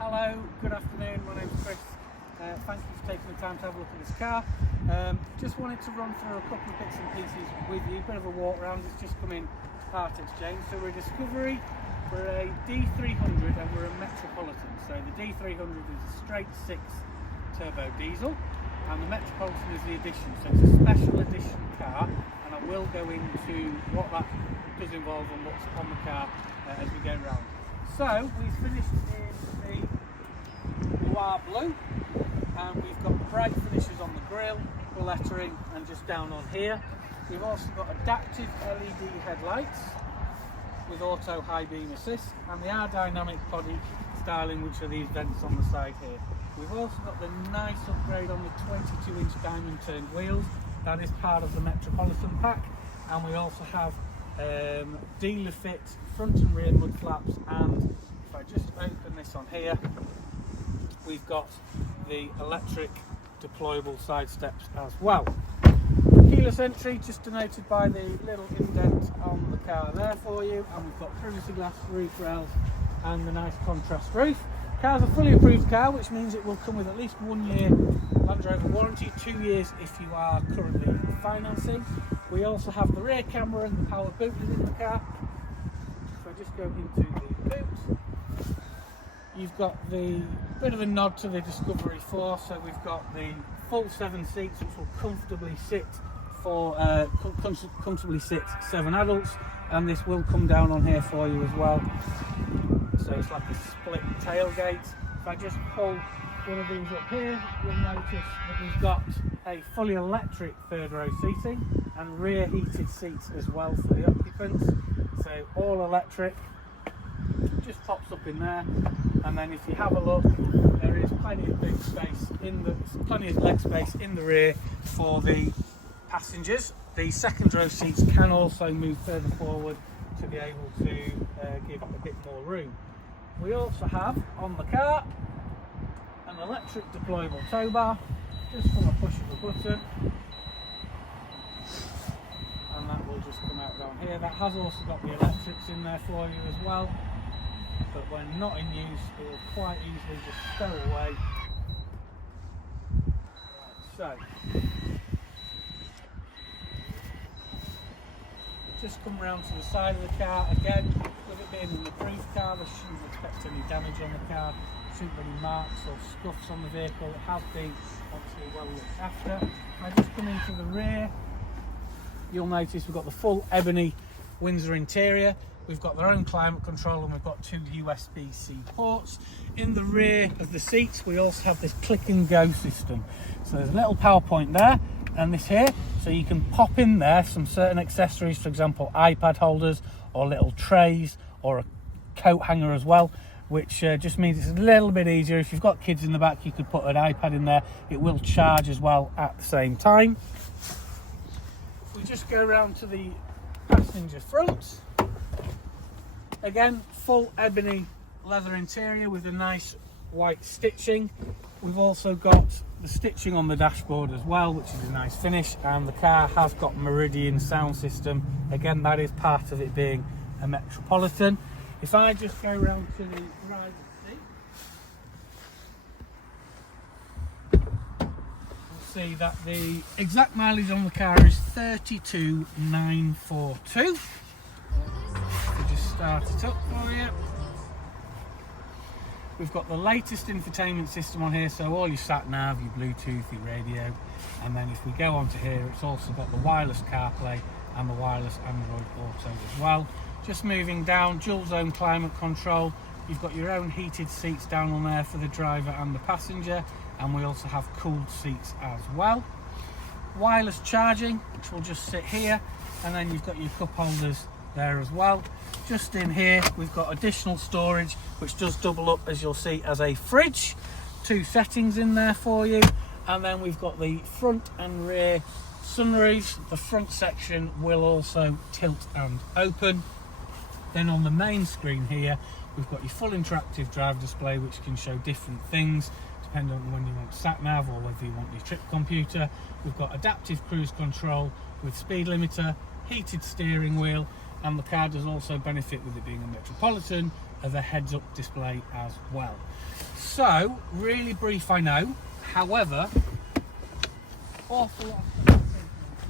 Hello, good afternoon, my name's Chris. Thank you for taking the time to have a look at this car. Just wanted to run through a couple of bits and pieces with you, a bit of a walk around. It's just come in part exchange. So we're a Discovery, we're a D300 and we're a Metropolitan. So the D300 is a straight 6 turbo diesel and the Metropolitan is the Edition. So it's a special edition car, and I will go into what that does involve and what's on the car as we go around. So we've finished in the Towbar Blue, and we've got bright finishes on the grille, the lettering, and just down on here. We've also got adaptive LED headlights with auto high beam assist, and the aerodynamic body styling, which are these vents on the side here. We've also got the nice upgrade on the 22-inch diamond turned wheels. That is part of the Metropolitan pack, and we also have dealer fit front and rear mud flaps, and if I just open this on here, we've got the electric deployable side steps as well. Keyless entry, just denoted by the little indent on the car there for you, and we've got privacy glass roof rails and the nice contrast roof. Car's a fully approved car, which means it will come with at least 1 year Land Rover warranty, 2 years if you are currently financing. We also have the rear camera and the power boot within the car. So I just go into the boot. You've got the bit of a nod to the Discovery 4, so we've got the full 7 seats, which will comfortably sit for comfortably sit 7 adults, and this will come down on here for you as well. So it's like a split tailgate. If I just pull one of these up here, you'll notice that we've got a fully electric third row seating and rear heated seats as well for the occupants. So all electric, just pops up in there. And then if you have a look, there is plenty of boot space plenty of leg space in the rear for the passengers. The second row seats can also move further forward to be able to give a bit more room. We also have on the car an electric deployable tow bar, just from a push of a button, and that will just come out down here. That has also got the electrics in there for you as well, but when not in use it will quite easily just stow away. So just come round to the side of the car. Again, with it being an approved car, there shouldn't expect any damage on the car, shouldn't be any marks or scuffs on the vehicle. It has been obviously well looked after. I just come into the rear, you'll notice we've got the full Ebony Windsor interior. We've got their own climate control, and we've got 2 USB-C ports. In the rear of the seats, we also have this click and go system. So there's a little power point there, and this here, so you can pop in there some certain accessories, for example iPad holders or little trays or a coat hanger as well, which just means it's a little bit easier. If you've got kids in the back, you could put an iPad in there. It will charge as well at the same time. We just go around to the passenger front. Again, full ebony leather interior with a nice white stitching. We've also got the stitching on the dashboard as well, which is a nice finish, and the car has got Meridian sound system. Again, that is part of it being a Metropolitan. If I just go around to the driver's seat, you'll see that the exact mileage on the car is 32,942. Just start it up for you. We've got the latest infotainment system on here, so all your sat nav, your Bluetooth, your radio, and then if we go onto here, it's also got the wireless CarPlay and the wireless Android Auto as well. Just moving down, dual zone climate control. You've got your own heated seats down on there for the driver and the passenger, and we also have cooled seats as well. Wireless charging, which will just sit here, and then you've got your cup holders there as well. Just in here we've got additional storage, which does double up, as you'll see, as a fridge. 2 settings in there for you, and then we've got the front and rear sunroofs. The front section will also tilt and open. Then on the main screen here we've got your full interactive driver display, which can show different things depending on when you want sat nav or whether you want your trip computer. We've got adaptive cruise control with speed limiter, heated steering wheel, and the car does also benefit, with it being a Metropolitan, of a heads-up display as well. So, really brief, I know. However, awful lot of stuff in this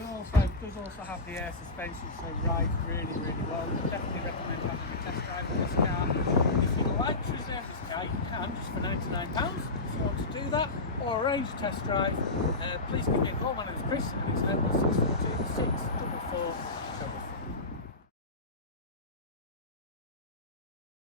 car. Does also have the air suspension, so rides really, really well. Definitely recommend having a test drive of this car. If you'd like to reserve this car, you can, just for £99 if you want to do that, or arrange a test drive. Please give me a call. My name is Chris, and it's 642 644